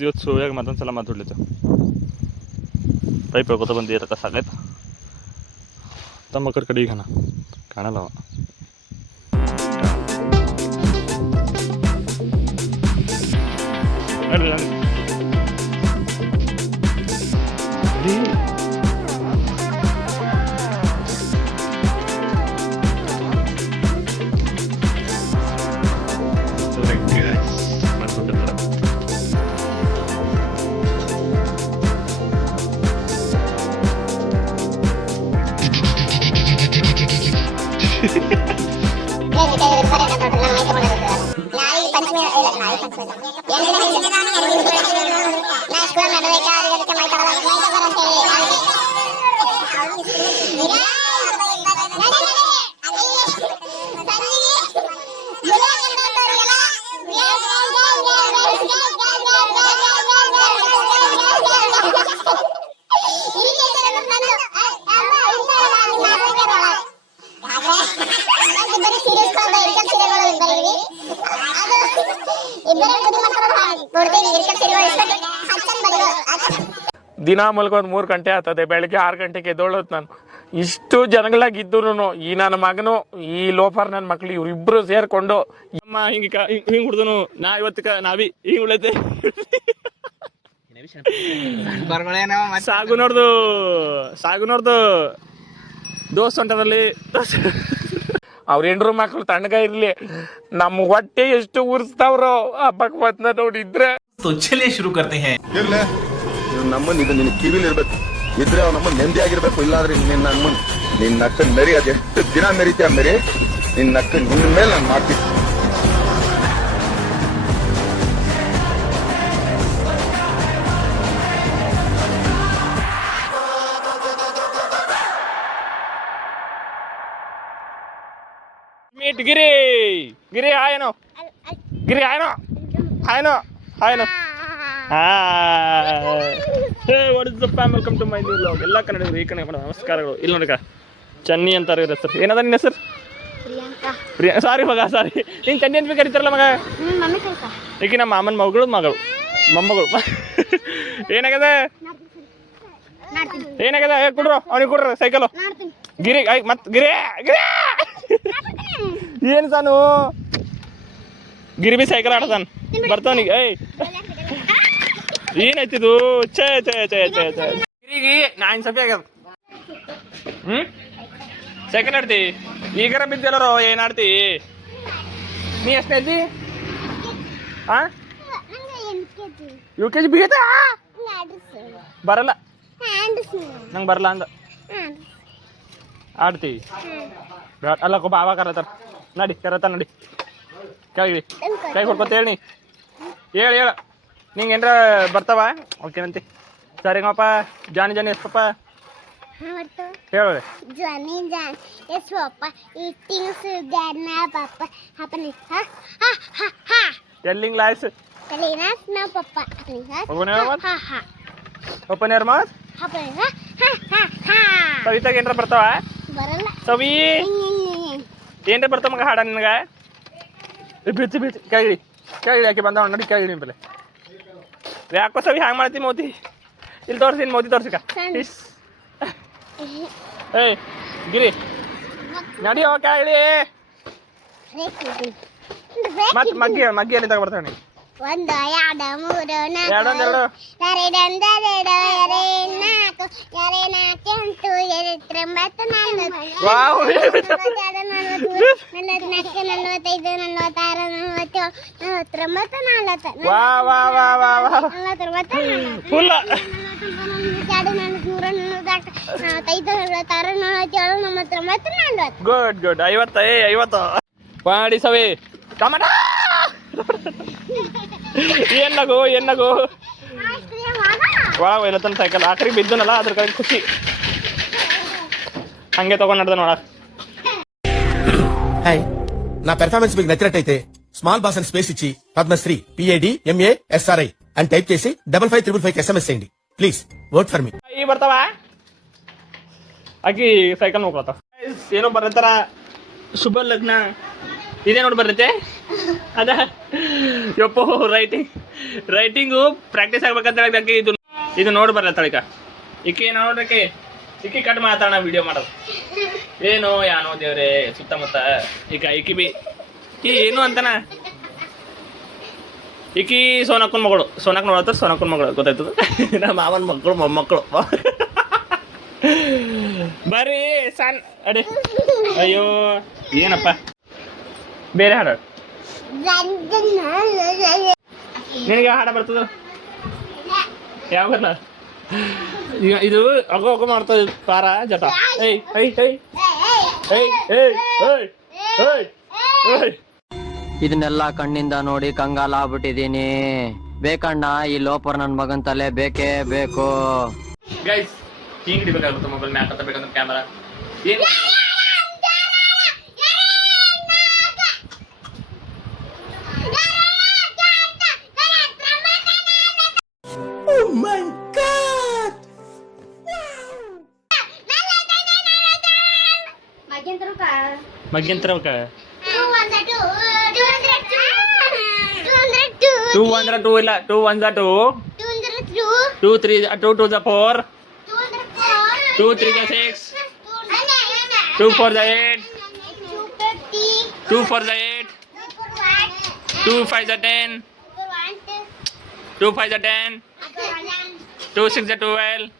ಇವತ್ತು ಸೋಯಾಗ ಮತ್ತೊಂದ್ಸಲ ಮಾತಾಡ್ಲಿತ್ತು ಪೈಪ್ ಹೇಳ್ಕೊತ ಬಂದಿ ಕಸ ಆಗೈತೆ ತಮ್ಮಕ್ಕರ ಕಡೆ ಈಗ ಕಾಣಲ್ಲ ಅವ ದಿನ ಮಲ್ಕೊಂದು 3 ಗಂಟೆ ಆಗ್ತದೆ. ಬೆಳಗ್ಗೆ 6 ಗಂಟೆಗೆ ಎದ್ದೋಳೋದು ನಾನು. ಇಷ್ಟು ಜನಗಳಾಗಿದ್ದು ಈ ನನ್ನ ಮಗನು ಈ ಲೋಫರ್ ನನ್ನ ಮಕ್ಳು ಇವ್ರಿಬ್ರು ಸೇರ್ಕೊಂಡು ಅಮ್ಮ ಹಿಂಗೆ ಹುಡ್ದನು ನಾ ಇವತ್ತು ನಾವಿ ಹಿಂಗೆ ಉಳೈತೆ ಸಾಗು ನೋಡ್ದು ದೋಸ್ತ ಹೊಂಟದಲ್ಲಿ ಅವ್ರ ಹೆಂಡ್ರು ಮಕ್ಳು ತಣ್ಣಗ ಇರ್ಲಿ ನಮ್ಮ ಹೊಟ್ಟೆ ಎಷ್ಟು ಉರ್ಸ್ತಾವ್ರೋ ಹಬ್ಬಕ್ಕೆ ಬಂದ ನೋಡಿದ್ರೆ ಶುರು ಕರ್ತೆ ಹೇ ನಮ್ಮನ್ ಇದು ನಿನ್ ಕಿವಿಲ್ ಇರ್ಬೇಕು ಇದ್ರೆ ಅವ್ ನಮ್ಮನ್ ನೆಮ್ಮದಿ ಆಗಿರ್ಬೇಕು. ಇಲ್ಲಾಂದ್ರೆ ನಿನ್ನ ನಕ್ಕ ಮೆರಿ ಅದೆಷ್ಟು ದಿನ ಮೆರಿತೀಯ ಮೆರಿ ನಿನ್ನ ನಕ್ಕ ನಿನ್ನ ಮೇಲೆ ನಾನು ಮಾಡ್ತೀನಿ. ಮೀಟ್ ಗಿರಿ ಆಯನೋ welcome to my new vlog. ಎಲ್ಲ ಕನ್ನಡಿಗರು ಈ ಕಡೆ ನಮಸ್ಕಾರಗಳು. ಇಲ್ಲಿ ನೋಡಿಕ ಚನ್ನಿ ಅಂತಾರೆ ಇವ್ರ ಹೆಸರು. ಏನದ ನಿನ್ನ ಹೆಸರು? ಪ್ರಿಯಾ. ಸಾರಿ ಮಗ ಸಾರಿ. ನೀನು ಚನ್ನಿ ಅಂತ ಕರೀತಾರಲ್ಲ ಮಗ. ಈಗ ನಮ್ಮ ಮಾಮನ ಮಗಳು ಮೊಮ್ಮಗಳು. ಏನಾಗದೆ ಕೊಡ್ರು ಅವ್ನಿಗೆ ಕೊಡ್ರ ಸೈಕಲು ಗಿರಿ ಮತ್ ಗಿರಿ ಏನು ಸಾನು ಗಿರಿ ಬಿ ಸೈಕಲ್ ಆಡ್ತಾನ ಬರ್ತಾವನಿಗೆ. ಏನಾಯ್ತಿದು ಛೇ ಗಿರಿಗೆ ನಾನು ಸಭೆ ಆಗ್ಯದ. ಸೈಕಲ್ ಆಡ್ತಿ ಈಗಾರ ಬಿದ್ದೆಲ್ಲರೋ ಏನು ಆಡ್ತಿ ನೀ ಎಷ್ಟನೇ ಇದ್ದಿ? UKG ಬಿಗೈತ ಬರಲ್ಲ ನಂಗೆ ಬರಲ್ಲ ಅಂದ ಆಡ್ತಿ ಅಲ್ಲ ಬಾಬಾ ಕರತಾರ ನಡಿ ನಡಿ ಕೈ ಕೊಡ್ಕೊತ ಹೇಳಿ ಹೇಳ ನಿಂಗೆ ಏನಾರ ಬರ್ತಾವ ಓಕೆನಂತಿ. ಸರಿಗಪ್ಪ ಜಾನಿ ಎಷ್ಟಪ್ಪ ಹೇಳ Johnny Jan is papa eating Sugarna papa happening telling lies Kalinas no papa happening open your mouth happening ಕವಿತಾಗ ಏನಾರ ಬರ್ತಾವ ಬರಲ್ಲ ಸವಿ ಏನ್ರ ಬರ್ತಾವ ಮಗ ಹಾಡ ನಿನಗೆ ಬಿಚ್ಚಿ ಕೆಳಗಿಡಿ ಯಾಕೆ ಬಂದವ ನೋಡಿ ಕೆಳಗಿಡಿ ಬೆಲೆ ಯಾಕೋ ಸವಿ ಹ್ಯಾಂಗೆ ಮಾಡ್ತಿ ಮೋತಿ ಇಲ್ಲಿ ತೋರಿಸಿ ಮೋತಿ ತೋರ್ಸಿಕ ಏಯ್ ಗಿರಿ ನಡಿ ಹೋಗ ಕೆಳಗಿಡಿ ಮತ್ತೆ ಮಗ್ಗಿ ಎಲ್ಲಿ ತಗೋ ಬರ್ತಾವೆ ಒಂದು ಎರಡು ಮೂರು ಎರಡೊಂದೆರಡು ನಾಲ್ಕು ಎಂಟು ತೊಂಬತ್ತು ವಾವ್ 44 45 46 47 ವಾ ವಾ ವಾ ವಾ ವಾ ಫುಲ್ 45 ಗುಡ್ 50 ಮಾಡಿ ಸವಿ ಟಮಾಟ ಏನ್ನಗು ಒಳಗ ಒಯ್ಲತ್ತನ ಸೈಕಲ್ ಆಖರಿ ಬಿದ್ದನಲ್ಲ ಅದ್ರ ಕಡೆ ಖುಷಿ ಹಂಗೆ ತಗೊಂಡ್ ನಡ್ದ ನೋಡ. ಹಾಯ್ నా పెర్ఫార్మెన్స్ మీకు నచ్చినట్టయితే స్మాల్ బాస్ అని స్పేస్ ఇచ్చి పద్మశ్రీ PADMASRI అని టైప్ చేసి 5555 SMS చేయండి ప్లీజ్. Work for me. ಈ ಬರ್ತಾವ ಆಕಿ ಸೈಕಲ್ ನೋಡ್ಕೊತಾವ. ಏನೋ ಬರತ್ತಾರ ಶುಭ ಲಗ್ನ ಇದೇ ನೋಡಿ ಬರುತ್ತೆ ಅದ ಯಪ್ಪೋ ರೈಟಿಂಗು ಪ್ರಾಕ್ಟೀಸ್ ಆಗ್ಬೇಕಂತ ಹೇಳಿದಕ್ಕೆ ಇದು ನೋಡಿ ಬರತ್ತಳಿಕ ಈಕೆ ನೋಡ್ರಕ್ಕೆ ಈಕಿ ಕಟ್ ಮಾತಾಡೋಣ ವಿಡಿಯೋ ಮಾಡೋದು ಏನು ಯಾನೋ ದೇವ್ರೆ ಸುತ್ತಮುತ್ತ ಈಗ ಈಕಿ ಬಿ ಏನು ಅಂತನ ಈಕಿ ಸೋನಕ್ಕನ ಮಗಳು ಸೋನಕ್ ನೋಡತ್ತ ಸೋನಕ್ಕನ ಮಗಳು ಗೊತ್ತಾಯ್ತದ ನಮ್ಮ ಮಾವನ ಮಕ್ಕಳು ಮೊಮ್ಮಕ್ಕಳು ಬರ್ರಿ ಸಣ್ಣ ಅಡೆ ಅಯ್ಯೋ ಏನಪ್ಪ ಬೇರೆ ಹಾಡು ನಿನಗೆ ಯಾವ ಹಾಡ ಬರ್ತದ ಯಾವ ಬರಲ್ಲ ಈಗ ಇದು ಅಗೋ ಮಾಡ್ತದೆ ಪಾರ ಜಟ ಏಯ್ ಏಯ್ ಏಯ್ ಏಯ್ ಏಯ್ ಏಯ್ ಏಯ್ ಏಯ್ ಇದನ್ನೆಲ್ಲ ಕಣ್ಣಿಂದ ನೋಡಿ ಕಂಗಾಲ ಆಗ್ಬಿಟ್ಟಿದೀನಿ. ಬೇಕಣ್ಣ ಈ ಲೋಪರ್ ನನ್ ಮಗನ್ ತಲೆ ಬೇಕೇ ಬೇಕು. ಗೈಸ್ ಹಿಂಗ್ ಹಿಡಿಬೇಕಾಗುತ್ತೆ ಮೊಬೈಲ್ ಮ್ಯಾಕ್ ಹತ್ತಬೇಕಂದ್ರೆ ಕ್ಯಾಮರಾ ಏನು ಮಗ್ಗಿಂತರ 2 ಇಲ್ಲ 2 1 2 2 3 2 2 4 2 3 6 2 4 8 2 4 8 2 5 10 2 5 10 2 6 12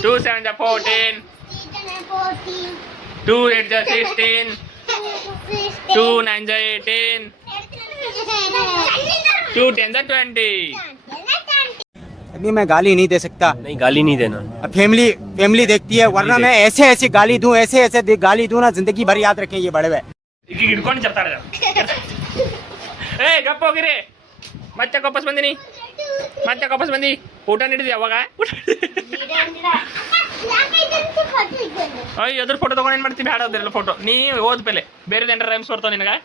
2 7 14 2 8 16 2 9 18 2 10 20 अभी मैं गाली नहीं दे सकता। नहीं गाली नहीं देना. अब फैमिली देखती है, वरना मैं ऐसे गाली दूं, ऐसे गाली दूं ना, जिंदगी भर याद रखें ये बड़े हुए. ಈಗ ಹಿಡ್ಕೊಂಡು ಚಪ್ತಾರೆ ಏ ಗಪ್ಪ ಹೋಗಿರಿ ಮತ್ತೆ ವಾಪಸ್ ಬಂದಿ ಊಟ ನೀಡಿದ್ವಿ ಅವಾಗ ಅಯ್ಯ ಎದ್ರ ಫೋಟೋ ತಗೊಂಡು ಏನು ಮಾಡ್ತೀವಿ ಬೇಡ ಅದ್ರೆಲ್ಲ ಫೋಟೋ ನೀ ಓದ್ ಪೇಲೆ ಬೇರೆ ಏನಾರ ರೈಮ್ಸ್ ಬರ್ತಾವ ನಿನಗೆ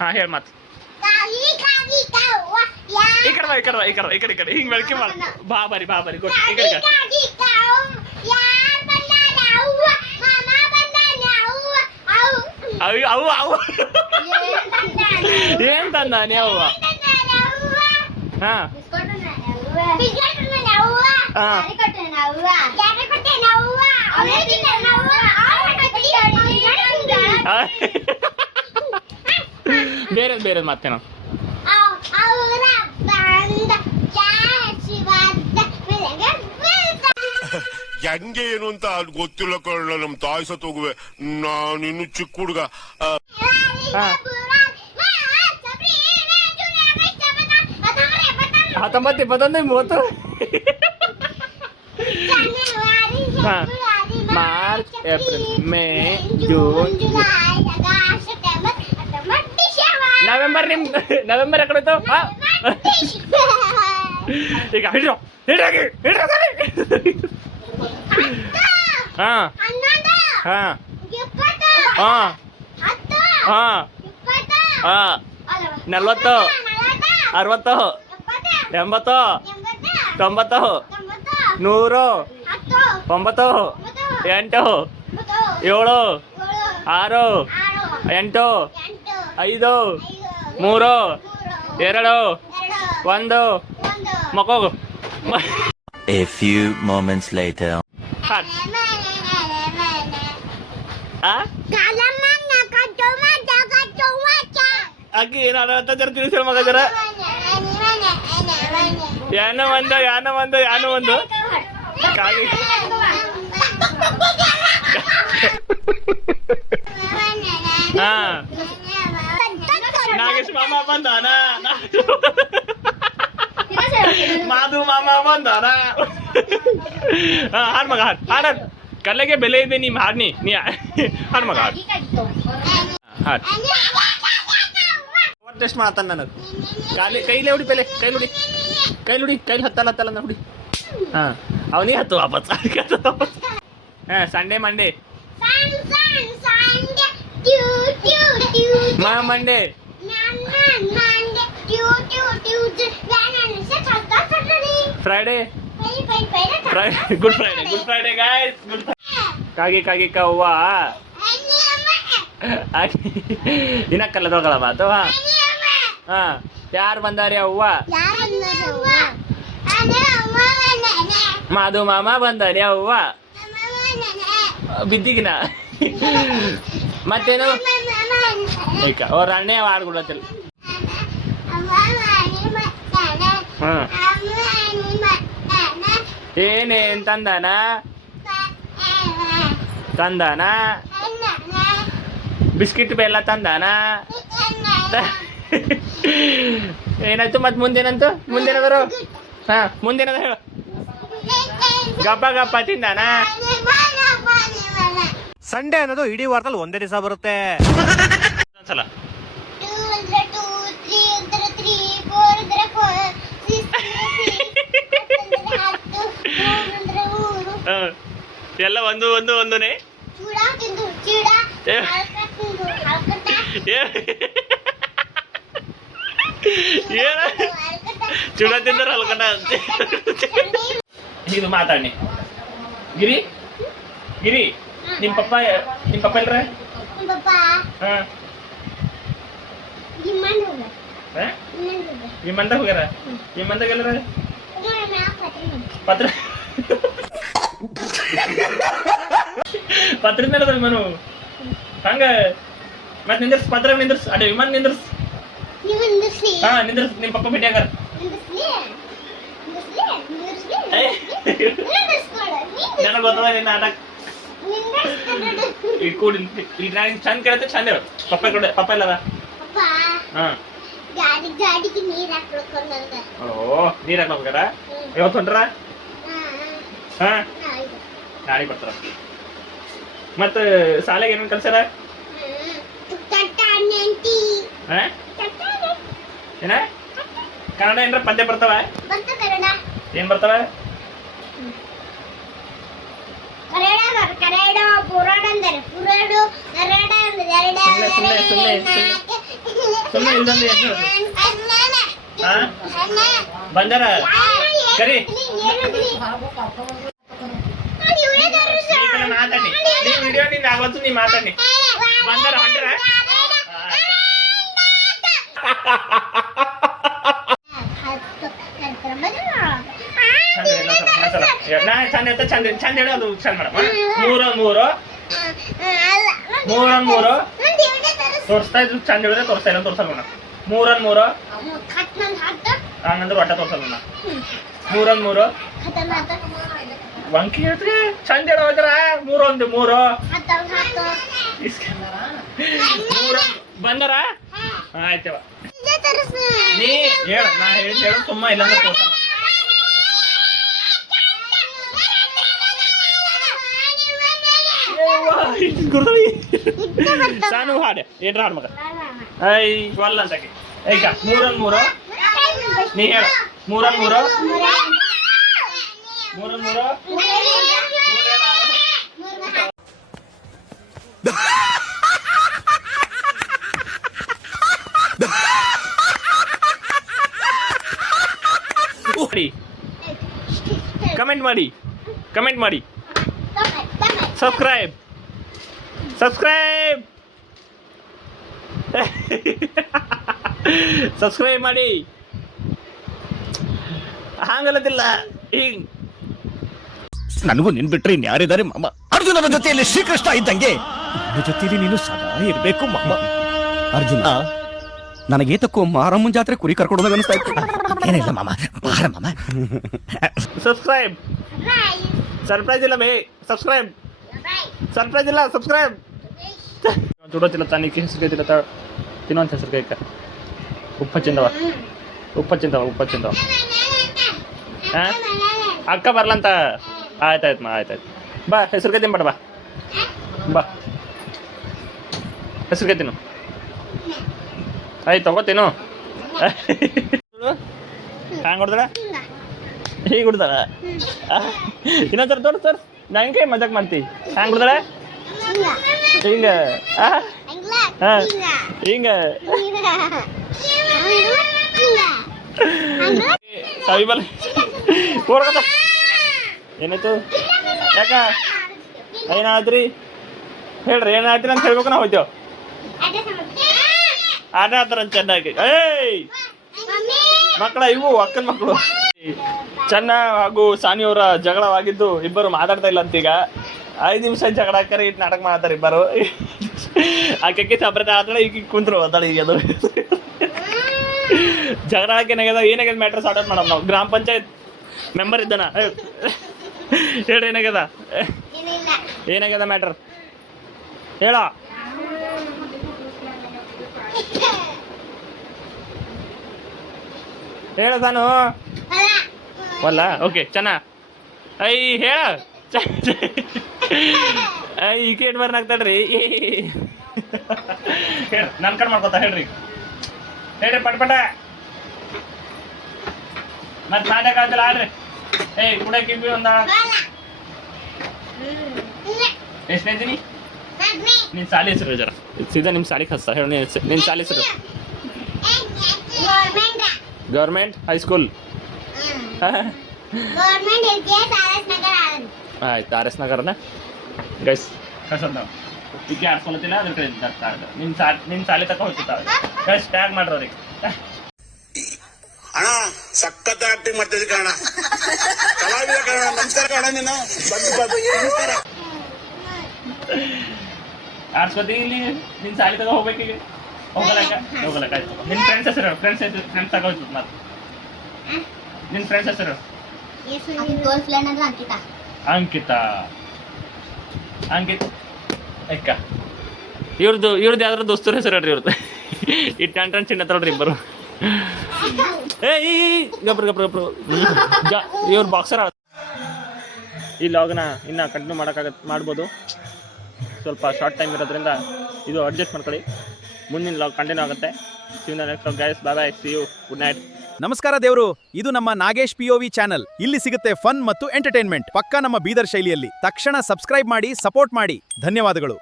ಹಾಂ ಹೇಳಿ ಮತ್ತೆ ಈ ಕಡೆ ಹಿಂಗೆ ಬೆಳಕೆ ಮಾಡ ಬಾ ಬರಿ ಗೊತ್ತು ಈ ಕಡೆ ಅವು ಏನ್ ತಂದ ನೀ ಅವ್ವ ಹಾಂ ಬೇರೆ ಮತ್ತೇನೋ ಹೆಂಗೆ ಏನು ಅಂತ ಗೊತ್ತಿಲ್ಲ ಕಳ್ಳ ನಮ್ ತಾಯಿ ಸತ್ ಹೋಗುವೆ ನಾನಿನ್ನು ಚಿಕ್ಕ ಹುಡುಗ ಹತ್ತೊಂಬತ್ತು ಇಪ್ಪತ್ತೊಂದು 30 March April May June November ಎಕಡೆ ಹೋಯ್ತು ಈಗ ಹಿಡ್ರೋ ಹಾಂ 40 60 80 90 100 9 8 7 6 8 5 3 2 1 ಮಕ್ಕೋಗು A few moments later. ಅಕ್ಕಿ ನಾನು ಜರ ತಿಳಿಸ ಮಗ ಜರ ಯಾನ ಒಂದು ಕಾಗಿ ಹಾ ನಾಗೇಶ್ ಮಾಮ ಬಂದಾನ ಮಾಧು ಮಾಮ ಬಂದಾನ ಹಾಡ್ ಮಗ ಹಾಡ ಕಲೆಗೆ ಬೆಲೆ ಇದೆ ನಿಮ್ಮ ಹಾಡ್ನಿ ನೀ ಹಾಡ್ ಮಗ ಹಾಡ್ ಟೆಸ್ಟ್ ಮಾಡ್ತಾನೆ ನನಗೆ ಕೈಲೇ ಹೊಡಿ ಪೆಲೆ ಕೈಲಿ ಹತ್ತಲ್ಲ ಹುಡಿ ಹಾಂ ಅವನಿಗೆ ಹತ್ತು ವಾಪಸ್ ಹಾಂ Sunday Monday Monday Friday good Friday guys ಕಾಗಿ ಕವ್ವ ಇನ್ನ ಕಲ್ಲದೊಳಗಳ ಮಾತು ಹಾ ಯಾರು ಬಂದಾರಿ ಅವ್ವ ಯಾರು ಬಂದಾರೆ ಅವ್ವ? ಅದೇ ಅವ್ವ ಬಂದಾನೆ. ಮಾದು ಮಾಮ ಬಂದಾರಿ ಅವ್ವ ಅಮ್ಮ ಬಂದಾನೆ. ಬಿದ್ದಿಗಿನ ಮತ್ತೇನು ಬಂದಾನೆ. ಈಗ ಅವ್ರ ಅಣ್ಣೆ ಆಡ್ಕೊಡತ್ತಿಲ್ಲ ಅಮ್ಮ ಮನೆ ಬಂದಾನೆ. ಹಾ ಅಮ್ಮ ಮನೆ ಬಂದಾನೆ. ಏನೇನ್ ತಂದಾನ ಬಂದಾನೆ. ತಂದಾನ ಬಿಸ್ಕಿಟ್ ಬೆಲ್ಲ ತಂದಾನ ಏನಾಯ್ತು ಮತ್ ಮುಂದೇನಂತು ಮುಂದೇನದರು ಹಾ ಮುಂದೇನದ ಹೇಳು ಗಪ್ಪ ಗಪ್ಪ ತಿಂದಾನ ಸಂಡೇ ಅನ್ನೋದು ಇಡೀ ವಾರದಲ್ಲಿ ಒಂದೇ ದಿವಸ ಬರುತ್ತೆ. ಒಂದ್ಸಲ 2 ಅಂದ್ರೆ 2, 3 ಅಂದ್ರೆ 3, 4 ಅಂದ್ರೆ 4, 6 ಅಂದ್ರೆ 10, 4 ಅಂದ್ರೆ 3. ಎಲ್ಲ ಒಂದೂನೇ ಚೂಡ ತಿಂದು ಚೀಡ ಏ. ಹಲ್ಕ ತಿಂದು ಹಲ್ಕಟ ಏನ ಚೂಡ ತಿಂದ್ರ ಅಲ್ಕಟ ಇದು ಮಾತಾಡಿ ಗಿರಿ ಗಿರಿ ನಿಮ್ಮ ಪಪ್ಪ ಇಲ್ರ ಪಪ್ಪ ಹಾ ಗಿಮ್ಮನ್ ಹೋಗ ಹಾ? ಇನ್ನೊಂದು ಹೋಗ ನಿಮ್ಮಂತ ಹೋಗ್ಯಾರ ನಿಮ್ಮಂತ ಗೆಲ್ಲರ ಪತ್ರ ಪತ್ರ ಪತ್ರದ ಮೇಲೆ ಅದ ವಿಮಾನು ಹಂಗ ಮತ್ ನಿಂದ್ರಸ್ ಪತ್ರ ನಿಂದ್ರಸ್ ಅದೇ ವಿಮಾನ ನಿಂದ್ರಸ್ ನಿಂದಿರ್ಸಿ ಹಾ ನಿಂದ್ರಸ್ ನಿಮ್ ಪಪ್ಪ ಭೇಟಿ ಆಗಾರ ನನಗೆ ಗೊತ್ತದ ನಿನ್ನ ನಾಟಕ ಈ ಕೂಡಿ ಈ ಡ್ರಾಯಿಂಗ್ ಚಂದ ಕೇಳತ್ತೆ ಚಂದ ಹೇಳು ಪಪ್ಪ ಇಲ್ಲದ ಪಪ್ಪ ಹಾ ಗಾಡಿಗೆ ನೀರ್ ಹಾಕ್ಕೊಂಡ ಓ ನೀರ್ ಹಾಕ ಹೋಗ್ಯಾರ ಇವತ್ತು ಹೊಂಟ್ರ ಹಾ ನಾಳೆ ಬರ್ತಾರ ಮತ್ತ ಶಾಲೆಗೆ ಏನೇನು ಕಲ್ಸ್ಯಾರ ಹಾ ಏನ ಕನ್ನಡ ಏನ್ರ ಪದ್ಯ ಬರ್ತಾವ ಬಂತ ಕನ್ನಡ ಏನ್ ಬರ್ತಾವ ಕನ್ನಡ ಪುರಾಣ ಅಂದರೆ ಪುರಾಡು ಕನ್ನಡ ಅಂದರೆ ಸುಮ್ಮನೆ ಇಲ್ದಂದ್ರೆ ಎಷ್ಟು ಹಾ ಬಂದಾರ ಕರಿ ಮಾತಾಡಿ ನೀ ವಿಡಿಯೋ ನಿಂದ ಆವತ್ತು ನೀ ಮಾತಾಡಿ ಬಂದಾರ ಹೊಂಟ್ರ ಚಂದ ಹೇಳೋದು ಚಂದ ಮೇಡಮ್ ಮೂರು ತೋರಿಸ್ತಾ ಇದ್ರು ಚಂದ ಹೇಳಿದ್ರೆ ತೋರಿಸ್ತಾ ಇಲ್ಲ ತೋರ್ಸಲ್ಲ ಮೇಡಮ್ 3 ಹಂಗಂದ್ರೆ ಒಟ್ಟ ತೋರ್ಸಲ್ಲ ಮೇಡಮ್ 3 ವಂಕಿ ಹೇಳ್ತೀರಿ ಚಂದ ಹೇಳೋದ್ರ 3 ಬಂದಾರ ಆಯ್ತವ ನೀ ಹೇಳ ನಾ ಹೇಳು ಸುಮ್ಮ ಇಲ್ಲಾಂದ್ರೆ ತೋರ್ಸಲ್ಲ ಸಾನು ಹಾಡು ಏನ್ರ ಹಾಡು ಮಗ ಐ ಒಲ್ಲ ಅಂತಾಕೆ ಈಗ 3 ನೀ ಹೇಳ 3 ಕಮೆಂಟ್ ಮಾಡಿ ಸಬ್ಸ್ಕ್ರೈಬ್ ಸಬ್ಸ್ಕ್ರೈಬ್ ಮಾಡಿ ಹಾಗಲ್ಲದಿಲ್ಲ ಹಿಂಗ್ ನನಗೂ ನಿನ್ ಬಿಟ್ರೆ ಇನ್ಯಾರಿದ್ದಾರೆ ಮಾಮ. ಅರ್ಜುನನ ಜೊತೆಯಲ್ಲಿ ಶ್ರೀಕೃಷ್ಣ ಇದ್ದಂಗೆ ನನ್ನ ಜೊತೆಯಲ್ಲಿ ನೀನು ಸದಾ ಇರ್ಬೇಕು ಮಾಮ. ಅರ್ಜುನ ನನಗೇತಕ್ಕೂ ಮಾರಮ್ಮನ ಜಾತ್ರೆ ಕುರಿ ಕರ್ಕೊಂಡು ಅನಿಸ್ತಾ ಇತ್ತು. ಏನಿಲ್ಲ ಮಾಮ, ಬಾರ ಮಾಮ. ಸಬ್ಸ್ಕ್ರೈಬ್ ಸರ್ಪ್ರೈಸ್ ಇಲ್ಲ ಬೇ ಸಬ್ಸ್ಕ್ರೈಬ್ ಸರ್ಪ್ರೈಸ್ ಇಲ್ಲ ಸಬ್ಸ್ಕ್ರೈಬ್ ದುಡೋತಿಲ್ಲ ತಾನಿಕ್ಕೆ ಹೆಸರು ತಿನ್ನೋಂತ ಹೆಸರು ಕೈಕ ಉಪ್ಪ ಚಿಂದವ ಹಾ ಅಕ್ಕ ಬರ್ಲಂತ ಆಯ್ತಾಯ್ತು ಬಾ ಹೆಸರು ಕೈ ತಿನ್ಬೇಡ ಬಾ ಹೆಸರು ಕೈ ತಿನ್ನು ಆಯ್ತು ತಗೋತೀನು ಹ್ಯಾಂಗ ಹೊಡ್ದಳ ಹೀಗೆ ಹೊಡ್ದಳ ಇನ್ನೊಂದ್ಸರ ತೋರ್ ನಂಗೆ ಕೈ ಮಜಾಕ್ ಮಾಡ್ತಿ ಹ್ಯಾಂಗ ಹೊಡ್ದಳ ಹಿಂಗ ಹಿಂಗ ಸವಿಬಲ್ ಓಡ್ಕತ್ತ ಏನಾಯ್ತು ಯಾಕ ಏನಾದ್ರಿ ಹೇಳ್ರಿ ಏನಾಯ್ತು ಅಂತ ಹೇಳ್ಬೇಕು ನಾವು ಹೋಯ್ತೇವೆ ಆಟ ಆಡ್ತಾರ ಚೆನ್ನಾಗಿ. ಏಯ್ ಮಕ್ಕಳ ಇವು ಅಕ್ಕನ ಮಕ್ಕಳು. ಚೆನ್ನ ಹಾಗೂ ಸಾನಿಯವರ ಜಗಳವಾಗಿದ್ದು ಇಬ್ಬರು ಮಾತಾಡ್ತಾ ಇಲ್ಲ ಅಂತೀಗ. 5 ನಿಮಿಷ ಜಗಳ ಹಾಕ್ತಾರೆ, ಇಟ್ಟು ನಾಟಕ ಮಾಡ್ತಾರೆ ಇಬ್ಬರು. ಆಕೆ ಸಪ್ರೇಟ್ ಆದ್ರೆ ಈಗ ಕುಂತ್ರು ಅದಾಳೆ. ಈಗ ಅದು ಜಗಳ ಹಾಕಿ ಏನಾಗ್ಯದ ಮ್ಯಾಟ್ರ್ ಸಾರ್ಟ್ ಔಟ್ ಮಾಡೋಣ ನಾವು. ಗ್ರಾಮ ಪಂಚಾಯತ್ ಮೆಂಬರ್ ಇದ್ದಾನ, ಹೇಳ್ರಿ ಏನಾಗ್ಯದ ಮ್ಯಾಟ್ರ್ ಹೇಳ. ಹೇಳ ತಾನು ವಲ್ಲ. ಓಕೆ ಚೆನ್ನ ಐ ಹೇಳ ಈ ಕೇಟ್ ಬರ್ನ ಆಗ್ತಾಡ್ರಿ. ಹೇಳ ನನ್ನ ಕಡೆ ಮಾಡ್ಕೊತ ಹೇಳ್ರಿ ಪಟ ಮತ್ತೆ ನಾಟಕ ಆಗ್ತಿಲ್ಲ ಆಡ್ರಿ. ಏಯ್ ಕುಡಕ್ಕೆ ಒಂದ ಎಷ್ಟನೇ ಇದ್ದೀನಿ ನಿನ್ನ ಸಾಲಿ ಹೆಸರು ಜರ ಸೀದಾ ನಿಮ್ಮ ಸಾಲಿಗೆ ಹಸ್ತ ಹೇಳಿ. ನಿನ್ನ ಸಾಲಿ ಹೆಸರು ಗೌರ್ಮೆಂಟ್ ಹೈಸ್ಕೂಲ್. ಆಯ್ತು RS ನಗರನ ಗೈಸ್ ಕಳ್ಸೋದು ನಾವು. ಈಗ ಆಡ್ಸ್ಕೊಳತಿಲ್ಲ ಅದ್ರ ಕಡೆ ನಿನ್ನ ಸಾಲಿ ತಕ ಹೋಗ್ತಿರ್ತಾವೆ ಗೈಸ್. ಟ್ಯಾಗ್ ಮಾಡ್ರಿ ಅವ್ರಿಗೆ. ಅಣ್ಣ ಸಖತ್ ಆಕ್ಟಿಂಗ್ ಮಾಡ್ತಿದ್ದೆ ಕಣ, ಕಲಾವಿದ ಕಣ. ನಮಸ್ಕಾರ ಕಣ, ನೀನು ಆಡ್ಸ್ಕೊತಿ ಇಲ್ಲಿ ನಿನ್ನ ಸಾಲಿ ತಗ ಹೋಗ್ಬೇಕೀಗ. ಹೋಗಲಕ್ಕ ಆಯ್ತು. ನಿನ್ನ ಫ್ರೆಂಡ್ಸ್ ಹೆಸರು ಫ್ರೆಂಡ್ಸ್ ತಗ ಹೋಗ್ತದೆ ಮತ್ತೆ. ನಿನ್ನ ಫ್ರೆಂಡ್ಸ್ ಹೆಸರು ಅಂಕಿತಾ ಅಕ್ಕ. ಇವ್ರದ್ದು ಯಾವ್ದಾರು ದೋಸ್ತರ ಹೆಸರು ಹೇಳ್ರಿ ಇವ್ರದ್ದು. ಈ ಟನ್ ಚಿನ್ನ ತಗೊಳ್ರಿ ಇಬ್ಬರು. ಗಬ್ರು ಇವ್ರು ಬಾಕ್ಸರ್. ಈ ಲಾಗ್ನ ಇನ್ನು ಕಂಟಿನ್ಯೂ ಮಾಡ್ಬೋದು. ಸ್ವಲ್ಪ ಶಾರ್ಟ್ ಟೈಮ್ ಇರೋದ್ರಿಂದ ಇದು ಅಡ್ಜಸ್ಟ್ ಮಾಡ್ಕೊಳ್ಳಿ. ಮುಂದಿನ ಲಾಗ್ ಕಂಟಿನ್ಯೂ ಆಗುತ್ತೆ. Next guys, bye, see you, good night. ನಮಸ್ಕಾರ ದೇವ್ರು, ಇದು ನಮ್ಮ ನಾಗೇಶ್ POV ಚಾನೆಲ್. ಇಲ್ಲಿ ಸಿಗುತ್ತೆ ಫನ್ ಮತ್ತು ಎಂಟರ್ಟೈನ್ಮೆಂಟ್, ಪಕ್ಕಾ ನಮ್ಮ ಬೀದರ್ ಶೈಲಿಯಲ್ಲಿ. ತಕ್ಷಣ ಸಬ್ಸ್ಕ್ರೈಬ್ ಮಾಡಿ, ಸಪೋರ್ಟ್ ಮಾಡಿ. ಧನ್ಯವಾದಗಳು.